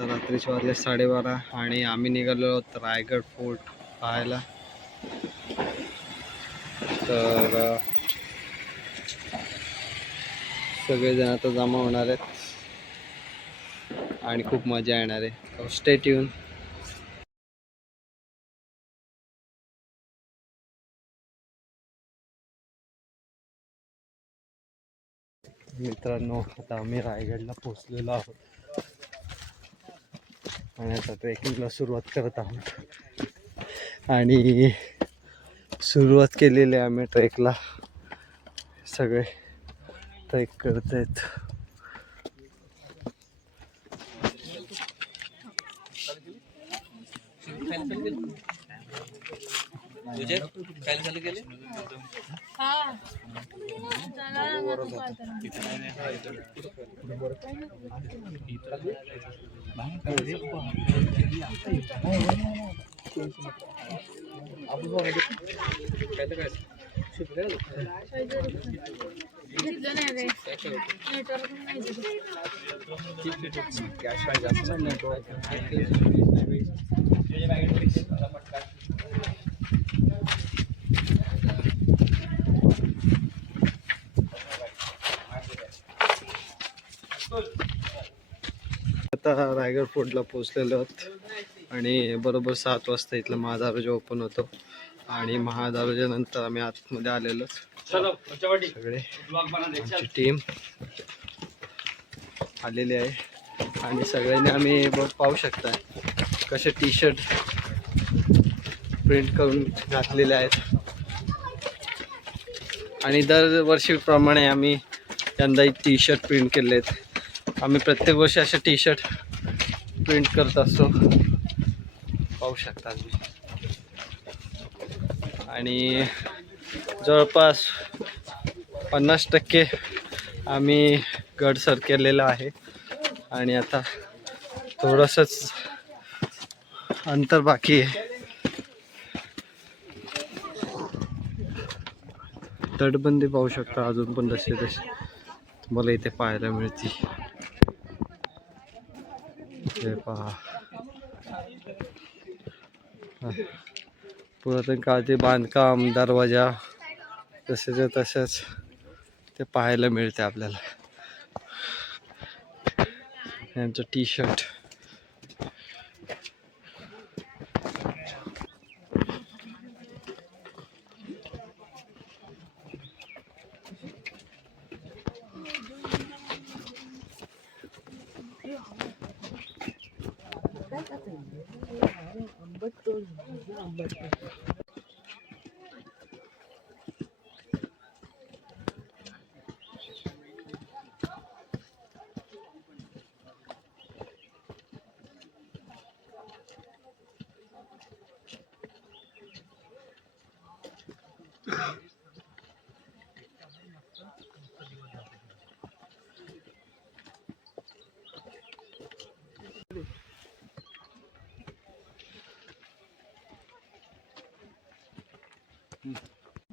आता रात्रीचे वाजले 12:30 आणि आम्ही निघालो आहोत रायगड फोर्ट पाहायला. तर सगळेजण आता जमा होणार आहेत आणि खूप मजा येणार आहे. Stay tune. मित्रांनो, आता आम्ही रायगडला पोहोचलेलो आहोत आणि आता ट्रेकिंगला सुरुवात करत आहोत. आणि सुरुवात केलेली आहे आम्ही ट्रेकला. सगळे ट्रेक करत आहेत. आता रायगड फोर्टला पोहोचलेलो आहोत आणि बरोबर 7 वाजता इथलं महादरवाजा ओपन होतो आणि महादरवाजानंतर आम्ही आतमध्ये आलेलो. सगळे आमची टीम आलेली आहे आणि सगळ्यांनी आम्ही पाहू शकता कसे टी शर्ट प्रिंट करून घातलेले आहेत. आणि दरवर्षीप्रमाणे आम्ही यंदाही टी शर्ट प्रिंट केले आहेत. आम्ही प्रत्येक वर्षी असे टी शर्ट प्रिंट करत असतो, पाहू शकता. आणि जवळपास 50% आम्ही गड सर केलेला आहे आणि आता थोडंसंच अंतर बाकी आहे. तटबंदी पाहू शकता अजून पण तसे तुम्हाला इथे पाहायला मिळते. हे पहा, पुरातन काळाचे बांधकाम, दरवाजा तसेच ते पाहायला मिळते आपल्याला. यांचं टी शर्ट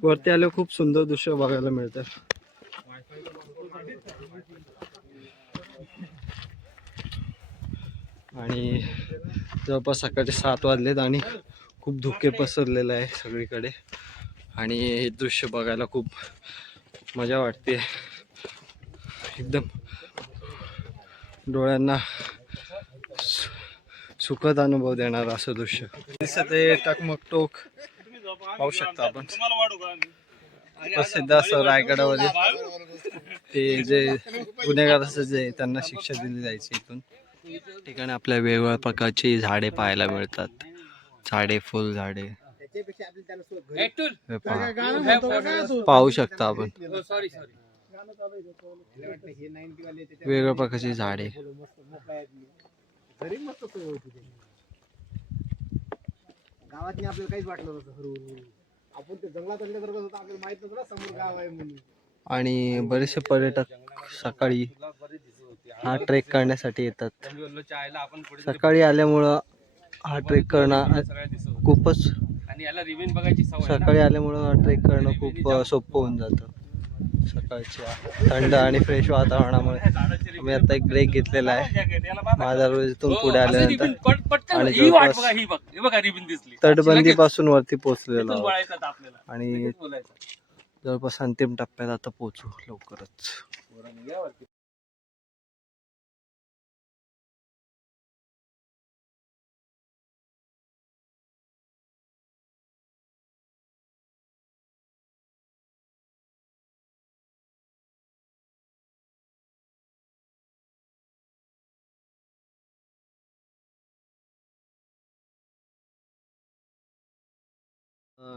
वरती आले खूप सुंदर दृश्य बघायला मिळतात. आणि जवळपास सकाळचे 7 वाजलेत आणि खूप धुके पसरलेले आहे सगळीकडे आणि हे दृश्य बघायला खूप मजा वाटते. एकदम डोळ्यांना सुखद अनुभव देणार असं दृश्य दिसत आहे. टकमकटोक पाहू शकता आपण. प्रसिद्ध असं रायगडामध्ये ते जे गुन्हेगार असं जे त्यांना शिक्षा दिली जायची. इथून ठिकाणी आपल्या वेगवेगळ्या प्रकारची झाडे पाहायला मिळतात. झाडे, फुल झाडे पाहू शकता आपण. वेगवेगळ्या प्रकारची झाडे. गावात आपल्याला काहीच वाटलं नव्हतं. आपण ते जंगलात असल्यासारखं होतं, आपल्याला माहित नव्हतं समोर गाव आहे म्हणून. आणि बरेचसे पर्यटक सकाळी हा ट्रेक करण्यासाठी येतात. सकाळी आल्यामुळं हा ट्रेक करणं खूपच सकाळी आल्यामुळं हा ट्रेक करणं खूप सोपं होऊन जातं. सकाळच्या थंड आणि फ्रेश वातावरणामुळे आम्ही आता एक ब्रेक घेतलेला आहे माझा रोज इथून पुढे आल्यानंतर आणि जवळपास तटबंदीपासून वरती पोहोचलेलो आहोत आणि जवळपास अंतिम टप्प्यात आता पोहोचू लवकरच.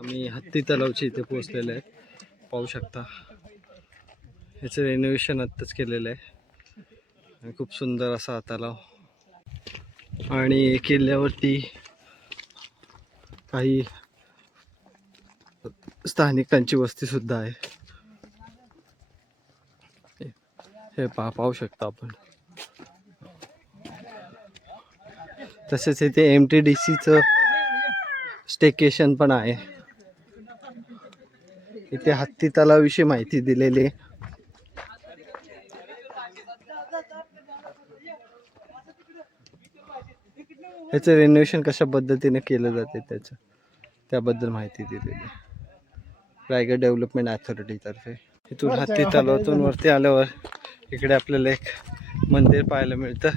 मी हत्ती तलावच्या इथे पोहोचलेलो आहे. पाहू शकता याचं रेनोव्हेशन आत्ताच केलेलं आहे आणि खूप सुंदर असा हा तलाव आणि किल्ल्यावरती काही स्थानिकांची वस्ती सुद्धा आहे. हे पाहू शकता आपण. तसेच इथे MTDCचं स्टेकेशन पण आहे. इथे हत्ती तलावाविषयी माहिती दिलेली आहे. ह्याचं रेनोव्हेशन कशा पद्धतीने केलं जाते त्याबद्दल माहिती दिलेली आहे रायगड डेव्हलपमेंट अथॉरिटीतर्फे. इथून हत्ती तलावातून वरती आल्यावर इकडे आपल्याला एक मंदिर पाहायला मिळतं.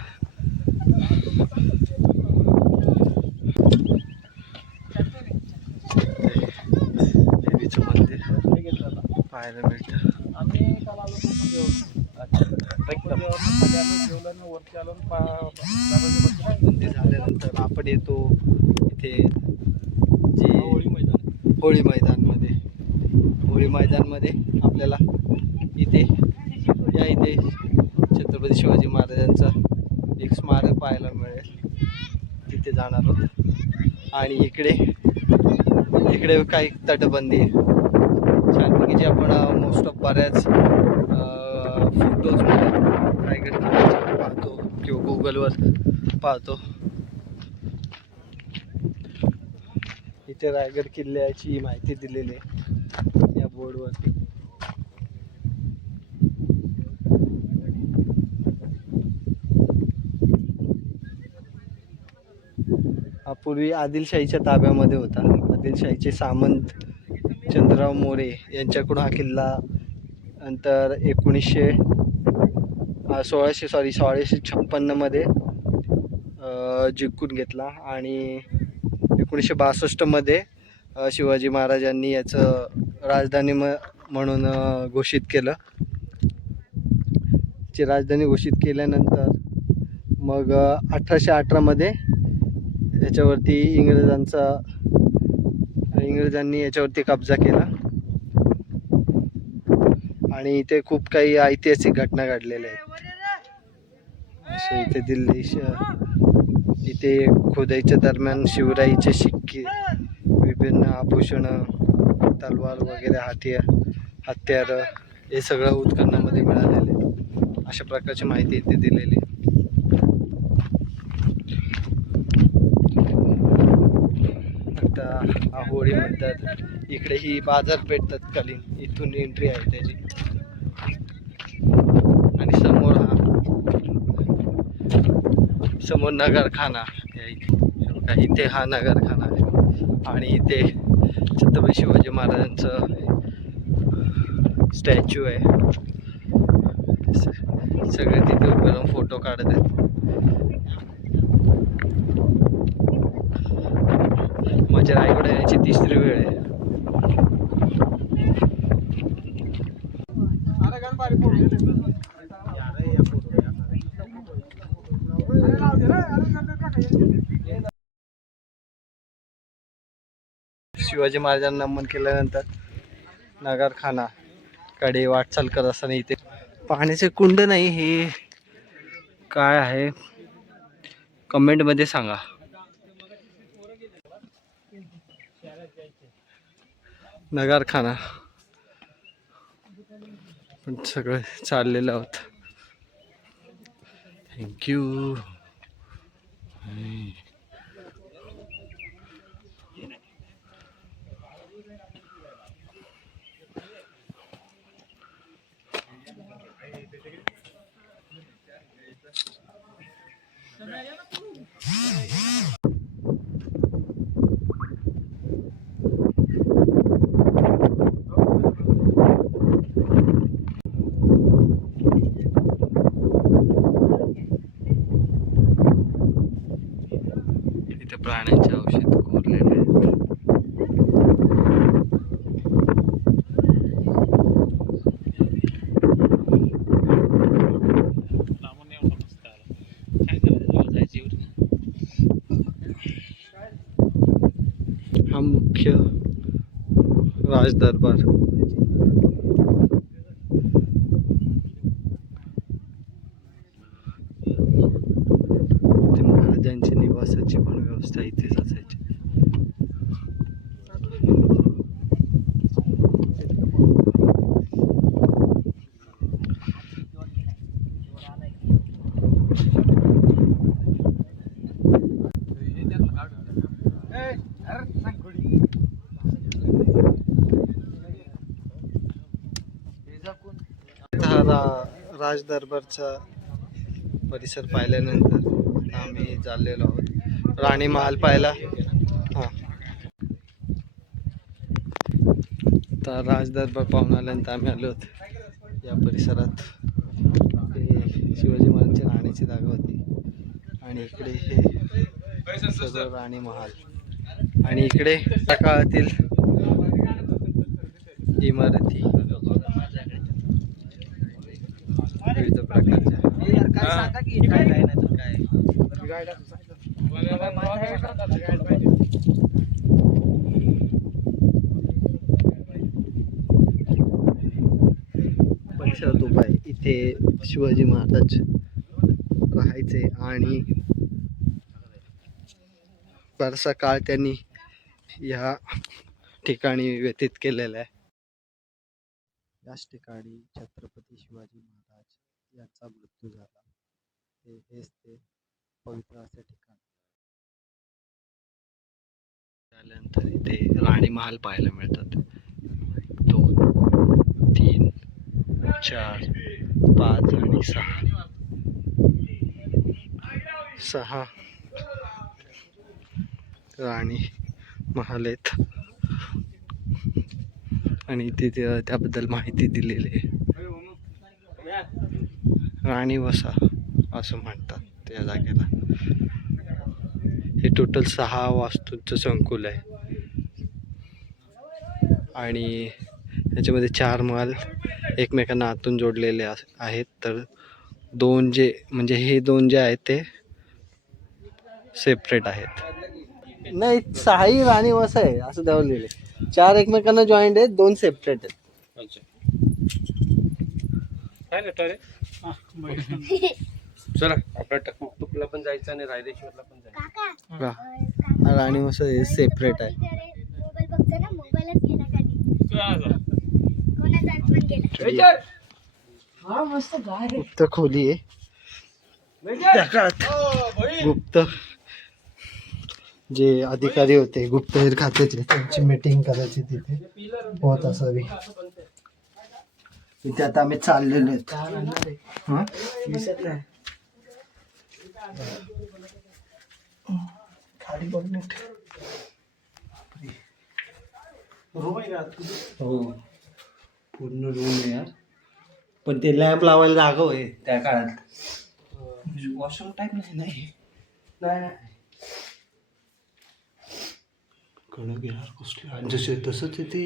देवीचं मंदिर पाहायला मिळतं. मंदिर झाल्यानंतर आपण येतो इथे जे होळी मैदानमध्ये आपल्याला इथे छत्रपती शिवाजी महाराजांचा एक स्मारक पाहायला मिळेल. तिथे जाणार आहोत आणि इकडे काही तटबंदी आहे छानपैकी जे आपण मोस्ट ऑफ बऱ्याच फोटोजमध्ये रायगड किल्ल्याचे पाहतो किंवा गुगलवर पाहतो. इथे रायगड किल्ल्याची माहिती दिलेली आहे या बोर्डवरती. हा पूर्वी आदिलशाहीच्या ताब्यामध्ये होता. आदिलशाहीचे सामंत चंद्रराव मोरे यांच्याकडून हा किल्ला नंतर 1656 मध्ये जिंकून घेतला आणि 1962 मध्ये शिवाजी महाराजांनी याचं राजधानी म्हणून घोषित केलं. ची राजधानी घोषित केल्यानंतर मग 1818 मध्ये याच्यावरती इंग्रजांनी याच्यावरती कब्जा केला आणि इथे खूप काही ऐतिहासिक घटना घडलेल्या आहेत. असं इथे खोदाईच्या दरम्यान शिवराईचे शिक्के, विभिन्न आभूषण, तलवार वगैरे हत्यार हे सगळं उत्खननामध्ये मिळालेले. अशा प्रकारची माहिती इथे दिलेली. आता होळी म्हणतात. इकडे ही बाजारपेठ तत्कालीन इथून एंट्री आहे त्याची आणि समोर नगरखाना इथे हा नगरखाना आहे आणि इथे छत्रपती शिवाजी महाराजांचं स्टॅच्यू आहे. सगळे तिथे उभे राहून फोटो काढत आहेत. माझ्या रायगड येण्याची 3री वेळ आहे. शिवाजी महाराजांना नमन केल्यानंतर नगरखाना कडे वाटचाल करत असताना इथे पाण्याचे कुंड नाही, हे काय आहे कमेंट मध्ये सांगा. नगरखाना पण सगळं चाललेलं आहोत. थँक्यू. इथे प्राण्यांचे औषध कोरलेले आहेत. हा मुख्य राज दरबार. इथे महाराजांच्या निवासाची पण व्यवस्था इथेच असायची. हा राज दरबारचा परिसर पाहिल्यानंतर आम्ही चाललेलो आहोत राणी महाल पाहायला. हा, तर राज दरबार पाहून आल्यानंतर आम्ही आलो होतो या परिसरात. हे शिवाजी महाराजांची राहण्याची जागा होती आणि इकडे हे सगळं राणी महाल आणि इकडे त्या काळातील इमारती विविध प्रकारच्या. परिसरात उभा आहे. इथे शिवाजी महाराज राहायचे आणि बराचसा काळ त्यांनी या ठिकाणी व्यतीत केलेला आहे. याच ठिकाणी छत्रपती शिवाजी महाराज यांचा मृत्यू झाला. हेच ते पवित्र असे ठिकाण. त्यानंतर इथे राणी महाल पाहायला मिळतात. 2, 3, 4, 5 आणि 6 राणी महाल आहेत आणि तिथे त्याबद्दल माहिती दिलेली आहे. राणी वसा असं म्हणतात त्या जागेला. हे टोटल 6 वास्तूंचं संकुल आहे आणि याच्यामध्ये 4 महल एकमेकांना आतून जोडलेले आहेत. तर 2 जे म्हणजे हे 2 जे आहेत ते सेपरेट आहेत. नाही, 6ही राणी वसा आहे असं द्यावं लिहिले. 4 एकमेकांना जॉईंट आहेत, 2 सेपरेट आहेत. चला आपल्या टकटुकला पण जायचं आणि रायरेश्वरला पण जायचं. राणी वसा हे सेपरेट आहे. गुप्त खोली आहे. त्या काळात गुप्त जे अधिकारी होते गुप्तहेर खात्याचे त्यांची मीटिंग करायची तिथे होत असावी. इथे आता आम्ही चाललेलो आहेत. खाली बघ हो, पूर्ण रूम आहे यार. पण ते लॅम्प लावायला जागा होय त्या काळात. वॉशरूम टाईप नाही. कडक यार कसली जसे तसंच आहे ते.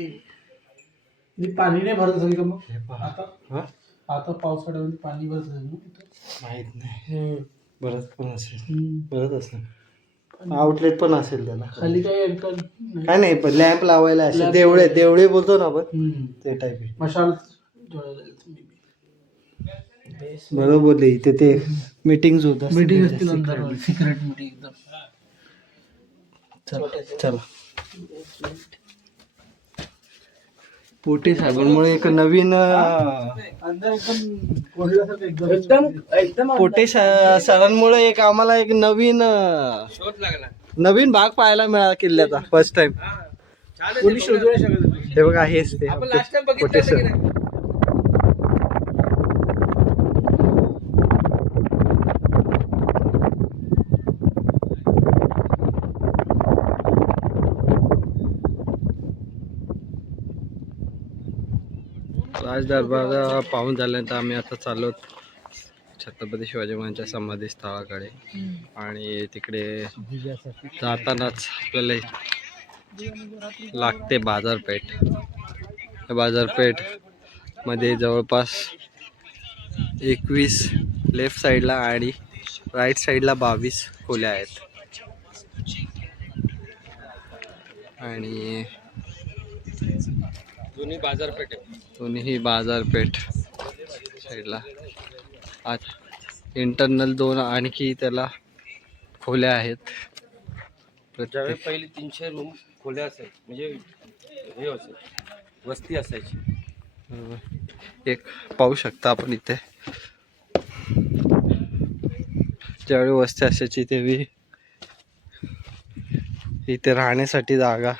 पाणी नाही भरत असेल का मग आता पावसाळ्यामध्ये पाणी भरत असेल ना? माहित नाही. भरत पण असेल. भरत असेल. आउटलेट पण असेल त्याला. खाली काय नाही पण लॅम्प लावायला असेल. देवळे बोलतो ना आपण ते टाईप आहे. मशाल बरोबर बोलले. इथे ते मीटिंग होत मीटिंग असते नंतर सिक्रेट मीटिंग एकदम. चला पोटे साहेबांमुळे एक नवीन पोटे सरांमुळे एक आम्हाला एक नवीन शोध लागला. नवीन भाग पाहायला मिळाला किल्ल्याचा फर्स्ट टाइम. कोणी शोधू नाही शकत. हे बघा हेच ते आपण लास्ट टाइम पोटे बघितलं सर. की नाही? राजदरबार पाहून झाल्यानंतर आम्ही आता चाललो छत्रपती शिवाजी महाराजांच्या समाधी स्थळाकडे. आणि तिकडे जातानाच आपल्याला लागते बाजारपेठ. बाजारपेठ मध्ये जवळपास 21 लेफ्ट साईडला आणि राईट साईडला 22 खोल्या आहेत. आणि दोन्ही बाजारपेठ साईडला आज इंटरनल 2 आणखी त्याला खोल्या आहेत. त्यावेळी पहिली 300 रूम खोल्या असायची, म्हणजे हे असेल वस्ती असायची. एक पाहू शकता आपण इथे ज्यावेळी वस्ती असायची तेव्हा इथे राहण्यासाठी जागा.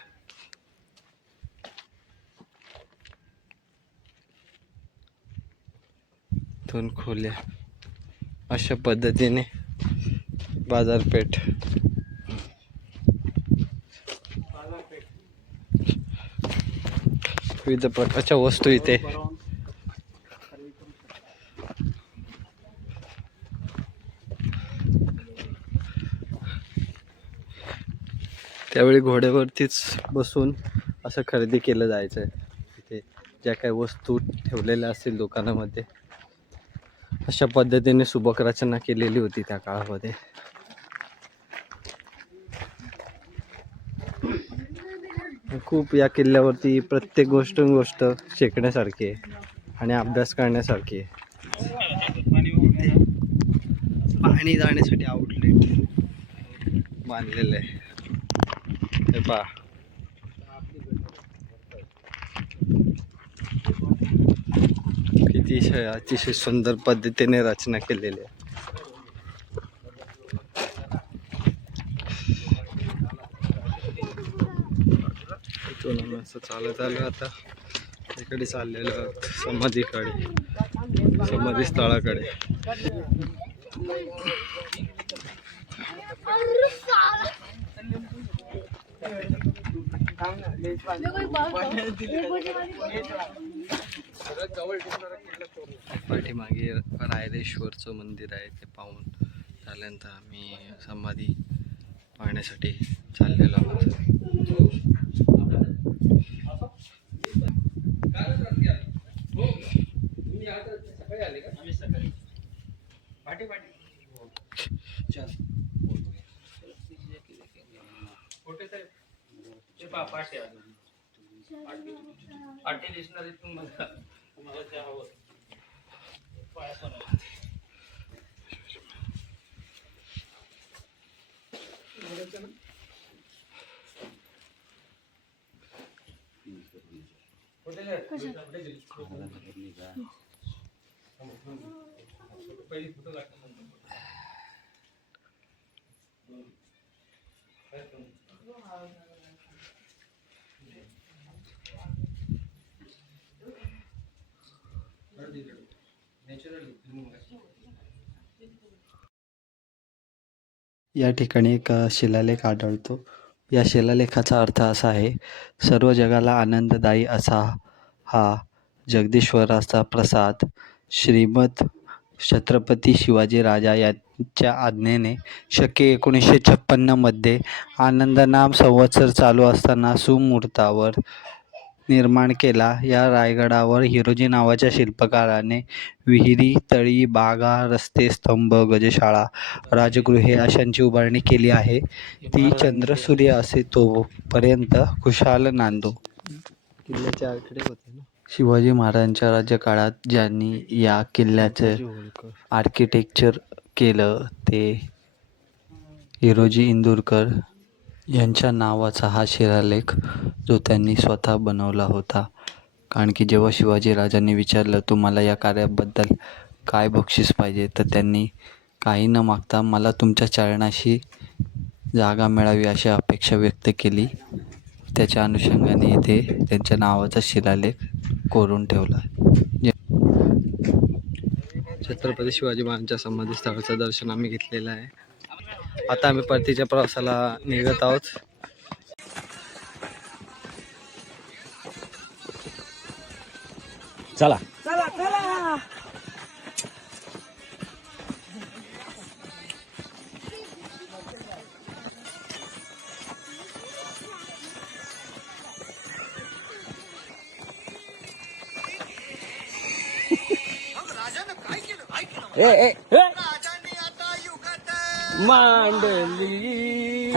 दोन खोल्या अशा पद्धतीने बाजारपेठ. विविध प्रकारच्या वस्तू इथे. त्यावेळी घोड्यावरतीच बसून असं खरेदी केलं जायचं. तिथे ज्या काही वस्तू ठेवलेल्या असतील दुकानामध्ये अशा पद्धतीने सुबक रचना केलेली होती त्या काळामध्ये. खूप या किल्ल्यावरती प्रत्येक गोष्ट शिकण्यासारखी आहे आणि अभ्यास करण्यासारखी आहे. पाणी जाण्यासाठी आउटलेट बांधलेलं आहे. हे पहा, किती अतिशय सुंदर पद्धतीने रचना केलेली आहे. इथून आम्ही असं चालत आलो आता इकडे चाललेलो समाधीकडे, समाधी स्थळाकडे. पाठीमागे रायरेश्वरचं मंदिर आहे ते पाहून झाल्यानंतर आम्ही समाधी पाहण्यासाठी चाललेलो आहोत. या ठिकाणी एक शिलालेख आढळतो. या शिलालेखाचा अर्थ असा आहे, सर्व जगाला आनंददायी असा हा जगदीश्वराचा प्रसाद श्रीमद छत्रपती शिवाजी राजा यांच्या आज्ञेने शके 1956 मध्ये आनंदनाम संवत्सर चालू असताना सुमुहूर्तावर निर्माण केला. या रायगडावर हिरोजी नावाच्या शिल्पकाराने विहिरी, तळी, बागा, रस्ते, स्तंभ, गजशाळा, राजगृहे अशांची उभारणी केली आहे. ती चंद्रसूर्य असे तोपर्यंत खुशाल नांदो. किल्ल्याच्या आकडे होते ना. शिवाजी महाराजांच्या राज्यकाळात ज्यांनी या किल्ल्याचे आर्किटेक्चर केलं ते हिरोजी इंदुरकर यांच्या नावाचा हा शिलालेख जो त्यांनी स्वतः बनवला होता. कारण की जेव्हा शिवाजी राजांनी विचारलं तुम्हाला या कार्याबद्दल काय बक्षीस पाहिजे, तर त्यांनी काही न मागता मला तुमच्या चरणाशी जागा मिळावी अशी अपेक्षा व्यक्त केली. त्याच्या अनुषंगाने इथे त्यांच्या नावाचा शिलालेख कोरून ठेवला. छत्रपती शिवाजी महाराजांच्या समाधी स्थळाचं दर्शन आम्ही घेतलेलं आहे. आता आम्ही परतीच्या प्रवासाला निघत आहोत. चला मांडली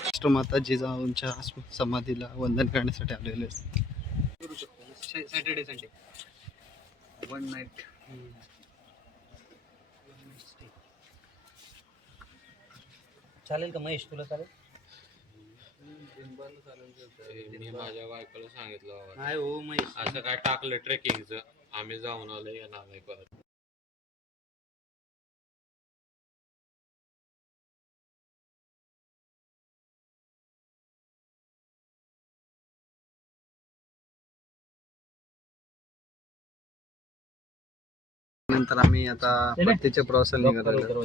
राष्ट्रमाता जिजाऊंच्या समाधीला वंदन करण्यासाठी आलेले करू शकतो. Saturday Sunday 1 night. चालेल का महेश, तुला चालेल? मी माझ्या बायकोला सांगितलं बाबा, नाही हो महेश, असं काय टाकलं ट्रेकिंगचं, आम्ही जाऊन आलो येणार नाही परत. नंतर आम्ही आता परतीच्या प्रवासाला निघालेलो.